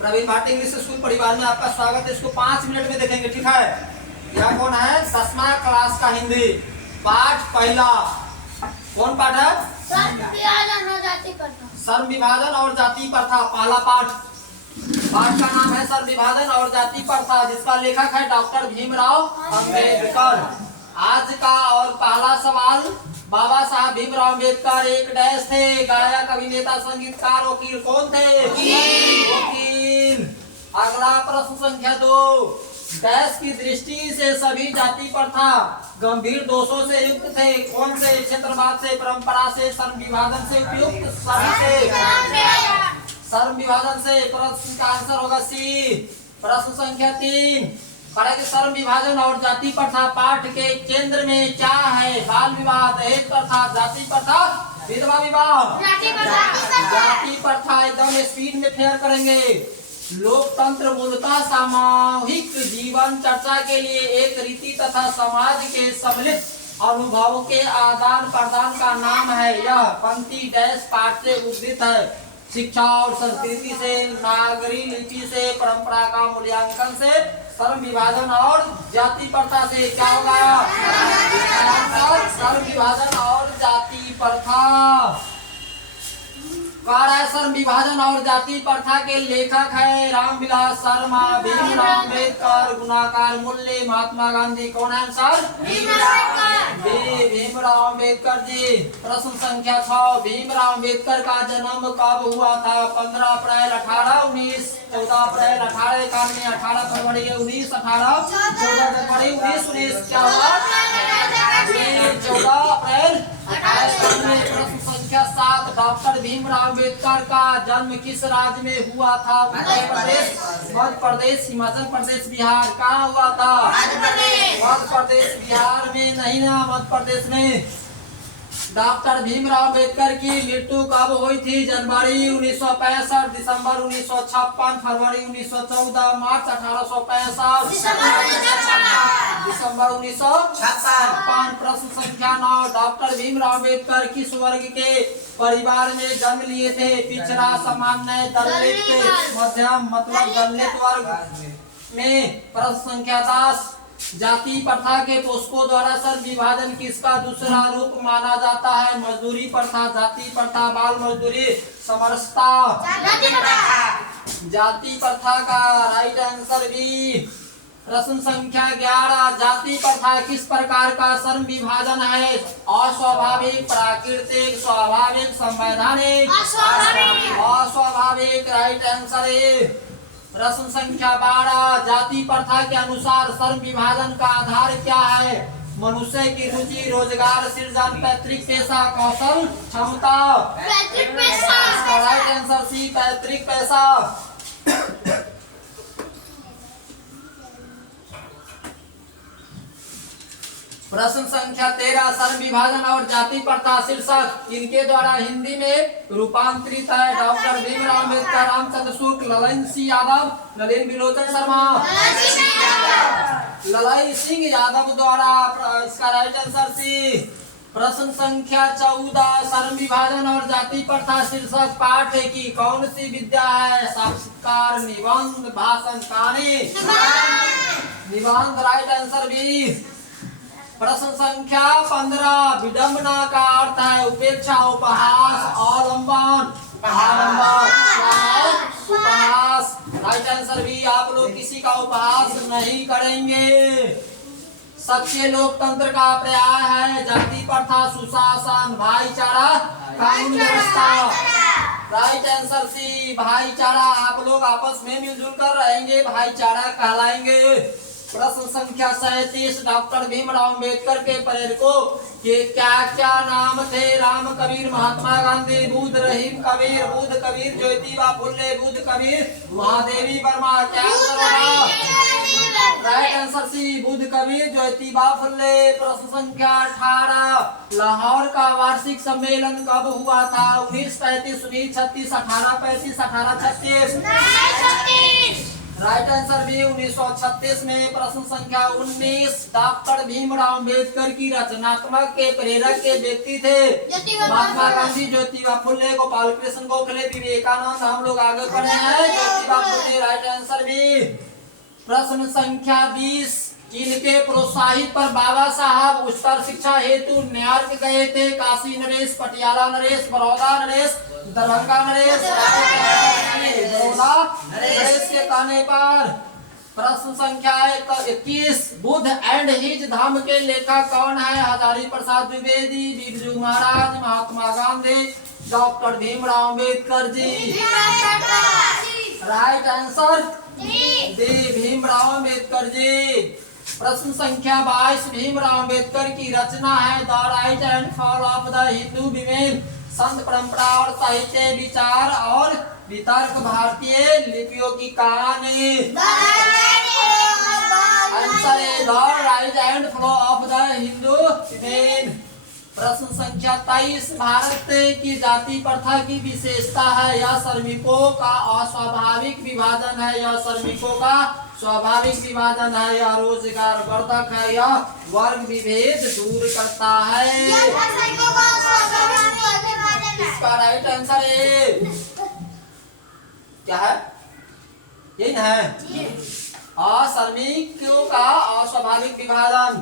Praveen Bharti English school परिवार में आपका स्वागत है। इसको 5 मिनट में देखेंगे, ठीक है। यह कौन है? 10वां क्लास का हिंदी पाठ पहला। कौन पाठ है? श्रम विभाजन और जाति प्रथा। श्रम विभाजन और जाति प्रथा, पहला पाठ। पाठ का नाम है श्रम विभाजन और जाति प्रथा, जिसका लेखक है डॉक्टर भीमराव अंबेडकर। आज का और पहला सवाल, बाबा साहब भीमराव अंबेडकर एक डैश थे? गायक, अभिनेता, संगीतकार, वकील कौन थे? वकील। अगला प्रश्न संख्या 2, डैश की दृष्टि से सभी जाति प्रथा गंभीर दोषों से युक्त थे? कौन से? क्षेत्रवाद से, परंपरा से, श्रम विभाजन से उपयुक्त? सभी से। श्रम विभाजन से। प्रश्न का आंसर होगा सी। प्रश्न संख्या 3, श्रम विभाजन और जाति प्रथा पाठ के केंद्र में क्या है? बाल विवाह, दहेज प्रथा, जाति प्रथा, विधवा विवाह। जाति प्रथा। एकदम स्पीड में फेयर करेंगे। लोकतंत्र मूलतः सामूहिक जीवन चर्चा के लिए एक रीति तथा समाज के सम्मिलित अनुभवों के आदान प्रदान का नाम है। यह पंक्ति डैश पाठ से उद्धृत है? शिक्षा और संस्कृति से, नागरिक लिपि से, परंपरा का मूल्यांकन से, श्रम विभाजन और जाति प्रथा से। क्या होगा? श्रम विभाजन और जाति प्रथा। श्रम विभाजन और जाति प्रथा के लेखक है रामविलास शर्मा, भीमराव अंबेडकर, गुणाकार मूल्य, महात्मा गांधी। कौन है आंसर? भीमराव अंबेडकर जी। प्रश्न संख्या 6, भीमराव अंबेडकर का जन्म कब हुआ था? 15 अप्रैल 1819, 14 अप्रैल 1891, 18 फरवरी 19, 18 14 फरवरी 1919। क्या हुआ? 14 अप्रैल 1891। प्रश्न संख्या 7, डॉक्टर भीमराव अंबेडकर का जन्म किस राज्य में हुआ था? उत्तर प्रदेश, मध्य प्रदेश, हिमाचल प्रदेश, बिहार। कहाँ हुआ था? मध्य प्रदेश। बिहार में नहीं ना, मध्य प्रदेश में। डॉक्टर भीमराव अंबेडकर की मृत्यु कब हुई थी? जनवरी 1965, दिसंबर 1956, फरवरी 1914, मार्च 1865, दिसंबर 1956। प्रश्न संख्या 9, डॉक्टर भीमराव अंबेडकर किस वर्ग के परिवार में जन्म लिए थे? पिछड़ा, सामान्य, दलित, मध्यम, मतलब दलित वर्ग में। प्रश्न संख्या 10, जाति प्रथा के पोषकों द्वारा श्रम विभाजन किसका दूसरा रूप माना जाता है? मजदूरी प्रथा, जाति प्रथा, बाल मजदूरी, समरसता। जाति प्रथा का राइट आंसर बी। प्रश्न संख्या 11, जाति प्रथा किस प्रकार का श्रम विभाजन है? अस्वाभाविक, प्राकृतिक, स्वाभाविक, संवैधानिक। अस्वाभाविक राइट आंसर है। प्रश्न संख्या 12, जाति प्रथा के अनुसार श्रम विभाजन का आधार क्या है? मनुष्य की रुचि, रोजगार सृजन, पैतृक पेशा, कौशल, क्षमता। राइट आंसर सी, पैतृक पेशा। प्रश्न संख्या 13, श्रम विभाजन और जाति प्रथा शीर्षक इनके द्वारा हिंदी में रूपांतरित है? डॉक्टर भीमराव अंबेडकर, रामचंद्र शुक्ल, ललन सिंह यादव, नलिन विलोचन शर्मा, ललाई सिंह यादव द्वारा। इसका राइट आंसर सी। प्रश्न संख्या 14, श्रम विभाजन और जाति प्रथा शीर्षक पाठ की कौन सी विद्या है? साक्षात्कार, निबंध, भाषण, कहानी। निबंध राइट आंसर बी। प्रश्न संख्या 15, विडंबना का अर्थ है? उपेक्षा, उपहास, आलंबन, उपहास। राइट आंसर भी। आप लोग किसी का उपहास नहीं करेंगे। सच्चे लोकतंत्र का पर्याय है? जाति प्रथा, सुशासन, भाईचारा, कानून व्यवस्था। राइट आंसर सी, भाईचारा। आप लोग आपस में मिलजुल कर रहेंगे, भाईचारा कहलाएंगे। प्रश्न संख्या 37, डॉक्टर भीमराव अंबेडकर के प्रेरकों के क्या क्या नाम थे? राम कबीर, महात्मा गांधी, बुद्ध, रहीम कबीर, बुद्ध कबीर, ज्योतिबा फुले, बुद्ध कबीर, महादेवी वर्मा। क्या आंसर होगा? Right answer C, Buddha Kabir, Jyotiba Phule. प्रश्न संख्या 18, लाहौर का वार्षिक सम्मेलन कब हुआ था? 1935, 1936, 1835, 1836। राइट आंसर भी 1936 में। प्रश्न संख्या 19, डॉक्टर भीमराव अंबेडकर की रचनात्मक के प्रेरक के व्यक्ति थे? महात्मा गांधी, ज्योतिबा फुले, गोपाल कृष्ण गोखले, विवेकानंद। हम लोग आगे पढ़े हैं ज्योतिबा फुले, प्रश्न संख्या 20, किनके प्रोत्साहित पर बाबा साहब उच्चतर शिक्षा हेतु न्यूयॉर्क गए थे? काशी नरेश, पटियाला नरेश, बड़ौदा नरेश, दरभंगा नरेश, बड़ौदा नरेश के कहने पर। प्रश्न संख्या 21, बुद्ध एंड हिज धम्म के लेखक कौन है? Hazari Prasad Dwivedi, Birju Maharaj, Mahatma Gandhi, doctor Bhimrao Ambedkar ji. Right answer D, Bhimrao Ambedkar ji. प्रश्न संख्या 22, भीमराव अम्बेडकर की रचना है the rise and fall of the Hindu women, संत परंपरा और साहित्य, विचार और वितर्क, भारतीय लिपियों की कहानी। आंसर है the rise and fall of the Hindu women. प्रश्न संख्या 23, भारत की जाति प्रथा की विशेषता है? यह श्रमिकों का अस्वाभाविक विभाजन है, यह श्रमिकों का स्वाभाविक विभाजन है, यह रोजगार वर्धक है, यह वर्ग विभेद दूर करता है। इसका राइट आंसर है क्या है? यही ना है, श्रमिकों का अस्वाभाविक विभाजन।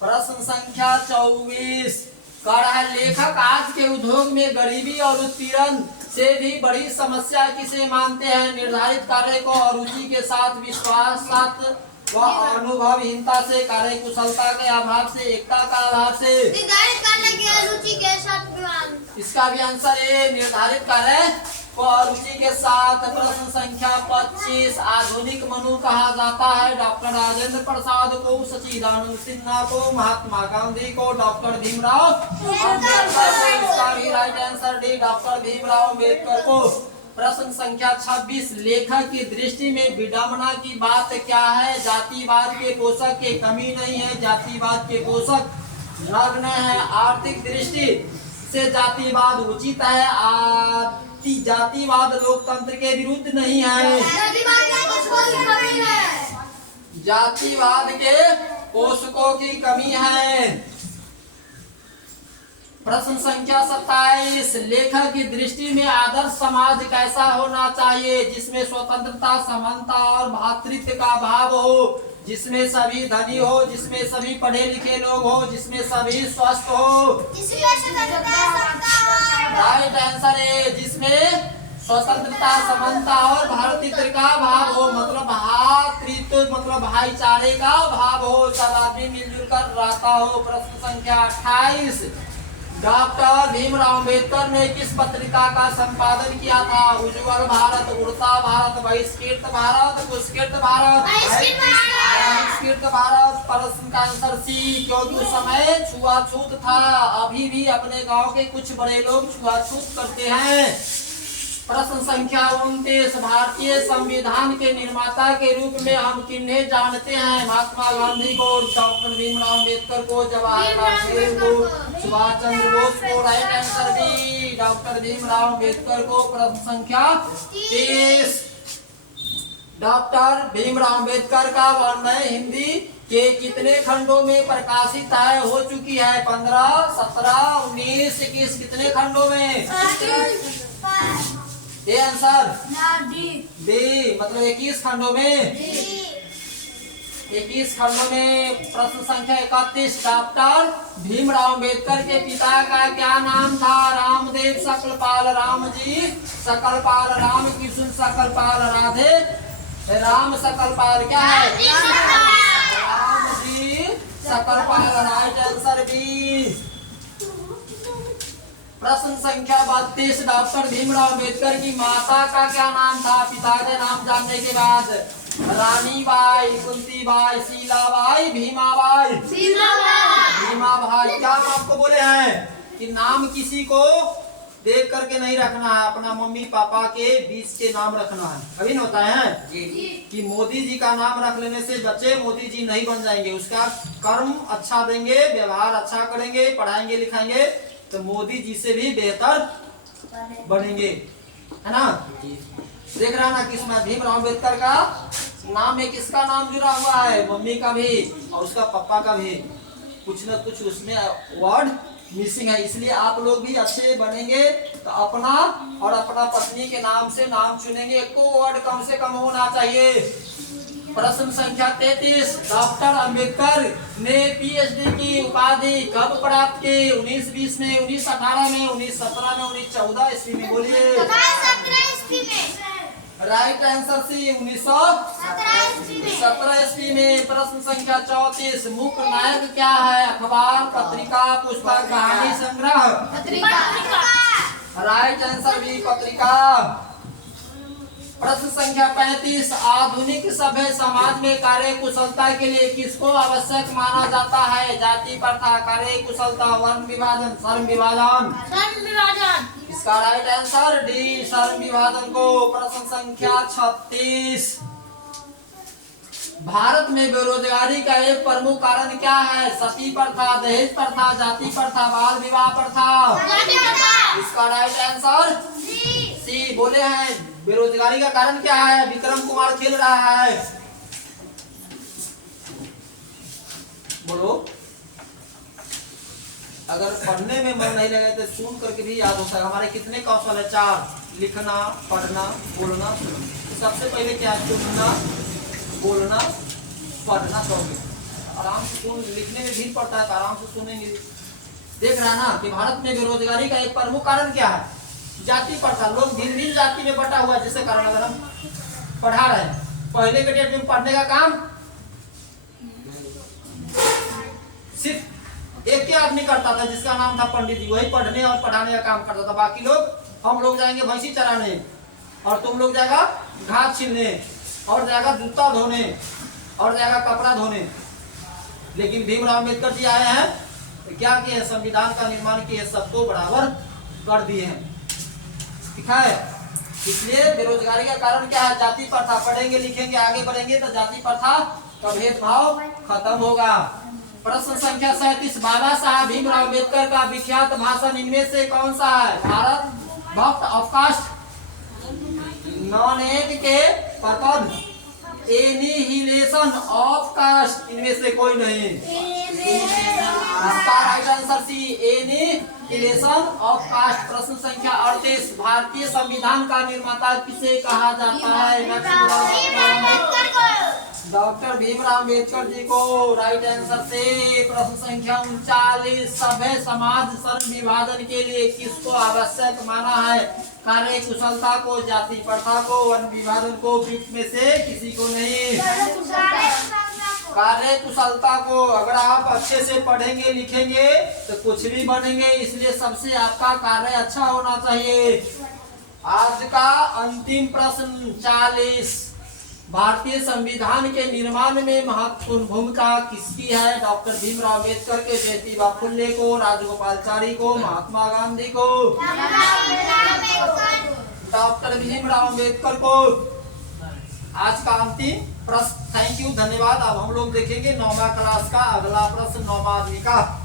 प्रश्न संख्या 24, लेखक आज के उद्योग में गरीबी और उत्पीड़न से भी बड़ी समस्या किसे मानते हैं? निर्धारित कार्य को अरुचि के साथ, विश्वास व अनुभवहीनता से, कार्य कुशलता के अभाव से, एकता का अभाव से। निर्धारित कार्य की अरुचि के साथ। इसका भी आंसर है निर्धारित कार्य को अरुचि के साथ। प्रश्न संख्या 25, आधुनिक मनु कहा जाता है? डॉक्टर राजेंद्र प्रसाद को, सच्चिदानंद सिन्हा को, महात्मा गांधी को, डॉक्टर भीमराव अम्बेडकर को। इसका भी right answer D, doctor Bhimrao Ambedkar को। प्रश्न संख्या 26, लेखक की दृष्टि में विडंबना की बात क्या है? जातिवाद के पोषक की कमी नहीं है, जातिवाद के पोषक नग्न है, आर्थिक दृष्टि से जातिवाद उचित है, जातिवाद लोकतंत्र के विरुद्ध नहीं है, जातिवाद के पोषकों की कमी है। प्रश्न संख्या 27, लेखक की दृष्टि में आदर्श समाज कैसा होना चाहिए? जिसमें स्वतंत्रता, समानता और भ्रातृत्व का भाव हो, जिसमें सभी धनी हो, जिसमें सभी पढ़े लिखे लोग हो, जिसमें सभी स्वस्थ हो। राइट आंसर है जिसमें स्वतंत्रता, समानता और भ्रातृत्व का भाव हो, मतलब भ्रातृत्व मतलब भाईचारे का भाव हो, सब आदमी मिलजुल कर रहता हो। प्रश्न संख्या 28, डॉक्टर भीमराव अम्बेडकर ने किस पत्रिका का संपादन किया था? उज्ज्वल भारत, उड़ता भारत, बहिष्कृत भारत, पुरस्कृत भारत, बहिष्कृत भारत। प्रश्न का आंसर सी, क्योंकि उस समय छुआछूत था, अभी भी अपने गांव के कुछ बड़े लोग छुआछूत करते हैं। प्रश्न संख्या 29, भारतीय संविधान के निर्माता के रूप में हम किन्हें जानते हैं? महात्मा गांधी को, डॉक्टर भीमराव अम्बेडकर को, जवाहरलाल नेहरू को, सुभाष चंद्र बोस को। Right answer B, doctor Bhimrao Ambedkar को। प्रश्न संख्या 30, डॉक्टर भीमराव अम्बेडकर का वर्णन हिंदी के कितने खंडों में प्रकाशित है हो चुकी है? 15, 17, 19, 21, कितने खंडों में? ये आंसर डी, मतलब 21 खंडों में, 21 खंडों में। प्रश्न संख्या 31, डॉक्टर भीमराव अम्बेडकर के पिता का क्या नाम था? रामदेव, सकलपाल रामजी, सकलपाल राम किशुन, सकलपाल राधे, राम सकलपाल क्या है? Ramji Sakalpal. Right answer B. प्रश्न संख्या 32, डॉक्टर भीमराव अम्बेडकर की माता का क्या नाम था? पिता के नाम जानने के बाद रानीबाई, कुंतीबाई, शीलाबाई, भीमाबाई। भीमाबाई। क्या हम आपको बोले हैं कि नाम किसी को देख करके नहीं रखना है, अपना मम्मी पापा के बीच के नाम रखना है। कभी नहीं होता है कि मोदी जी का नाम रख लेने से बच्चे मोदी जी नहीं बन जाएंगे, उसका कर्म अच्छा देंगे, व्यवहार अच्छा करेंगे, पढ़ाएंगे लिखाएंगे तो मोदी जी से भी बेहतर बनेंगे, है ना? देख रहा ना किसमें भीमराव अम्बेडकर का नाम में किसका नाम जुड़ा हुआ है? मम्मी का भी और उसका पापा का भी, कुछ न कुछ उसमें वर्ड मिसिंग है। इसलिए आप लोग भी अच्छे बनेंगे तो अपना और अपना पत्नी के नाम से नाम चुनेंगे, एको वर्ड कम से कम होना चाहिए। प्रश्न संख्या 33, डॉक्टर अंबेडकर ने पीएचडी की उपाधि कब प्राप्त की? 1920 में, 1918 में, 1917 में, 1914 ईस्वी में? बोलिए। 17 ईस्वी में। राइट आंसर सी 1917 ईस्वी में। प्रश्न संख्या 34, मुख्य नायक क्या है? अखबार, पत्रिका, पुस्तक, कहानी संग्रह? पत्रिका। राइट आंसर भी पत्रिका। प्रश्न संख्या 35, आधुनिक सभ्य समाज में कार्य कुशलता के लिए किसको आवश्यक माना जाता है? जाति प्रथा, कार्य कुशलता, वर्ण विभाजन, श्रम विभाजन? श्रम विभाजन। इसका राइट आंसर डी, श्रम विभाजन को। प्रश्न संख्या 36, भारत में बेरोजगारी का एक प्रमुख कारण क्या है? सती प्रथा, दहेज प्रथा, जाति प्रथा, बाल विवाह प्रथा? जाति प्रथा। इसका राइट आंसर सी बोले हैं। बेरोजगारी का कारण क्या है? विक्रम कुमार खेल रहा है, बोलो। अगर पढ़ने में मन नहीं लगे तो सुन करके भी याद होता है। हमारे कितने कौशल है? 4, लिखना, पढ़ना, बोलना, सुनना। तो सबसे पहले क्या है? सुनना, बोलना, पढ़ना, सुनना। आराम से सुन, लिखने में भीड़ पड़ता है तो आराम से सुनेंगे। देख रहा ना कि भारत में बेरोजगारी का एक प्रमुख कारण क्या है? जाति प्रथा। लोग भिन्न भिन्न जाति में बटा हुआ है, जिसके कारण अगर हम पढ़ा रहे हैं, पहले के डेट में पढ़ने का काम सिर्फ एक ही आदमी करता था, जिसका नाम था पंडित जी। वही पढ़ने और पढ़ाने का काम करता था। बाकी लोग, हम लोग जाएंगे भैंसी चराने, और तुम लोग जाएगा घास छीलने, और जाएगा जूता धोने, और जाएगा कपड़ा धोने। लेकिन भीमराव अम्बेडकर जी आए हैं तो क्या किए? संविधान का निर्माण किए, सबको बराबर कर दिए हैं। ठीक है। इसलिए बेरोजगारी का कारण क्या है? जाति प्रथा। पढ़ेंगे, लिखेंगे, आगे बढ़ेंगे तो जाति प्रथा का भेदभाव खत्म होगा। प्रश्न संख्या 37, बाबा साहब भीमराव अम्बेडकर का विख्यात भाषण इनमें से कौन सा है? भारत भक्त ऑफ कास्ट, नॉन एड के पद, एनिहिलेशन ऑफ कास्ट? इनमें से कोई नहीं। इसका right answer C, annihilation of caste. प्रश्न संख्या 38, भारतीय संविधान का निर्माता किसे कहा जाता है? डॉक्टर भीमराव अम्बेडकर जी को। राइट आंसर से। प्रश्न संख्या 39, सभ्य समाज श्रम विभाजन के लिए किसको आवश्यक माना है? कार्य कुशलता को, जाति प्रथा को, वर्ण विभाजन को? बीच में से किसी को नहीं। कार्य कुशलता को। अगर आप अच्छे से पढ़ेंगे, लिखेंगे तो कुछ भी बनेंगे। इसलिए सबसे आपका कार्य अच्छा होना चाहिए। आज का अंतिम प्रश्न 40, भारतीय संविधान के निर्माण में महत्वपूर्ण भूमिका किसकी है? डॉक्टर भीमराव अम्बेडकर के, ज्योतिबा फुले को, राजगोपालाचारी को, महात्मा गांधी को? डॉक्टर भीमराव अम्बेडकर को। आज का अंतिम प्रश्न। थैंक यू, धन्यवाद। अब हम लोग देखेंगे 9वां क्लास का अगला प्रश्न, 9वां आदमी का।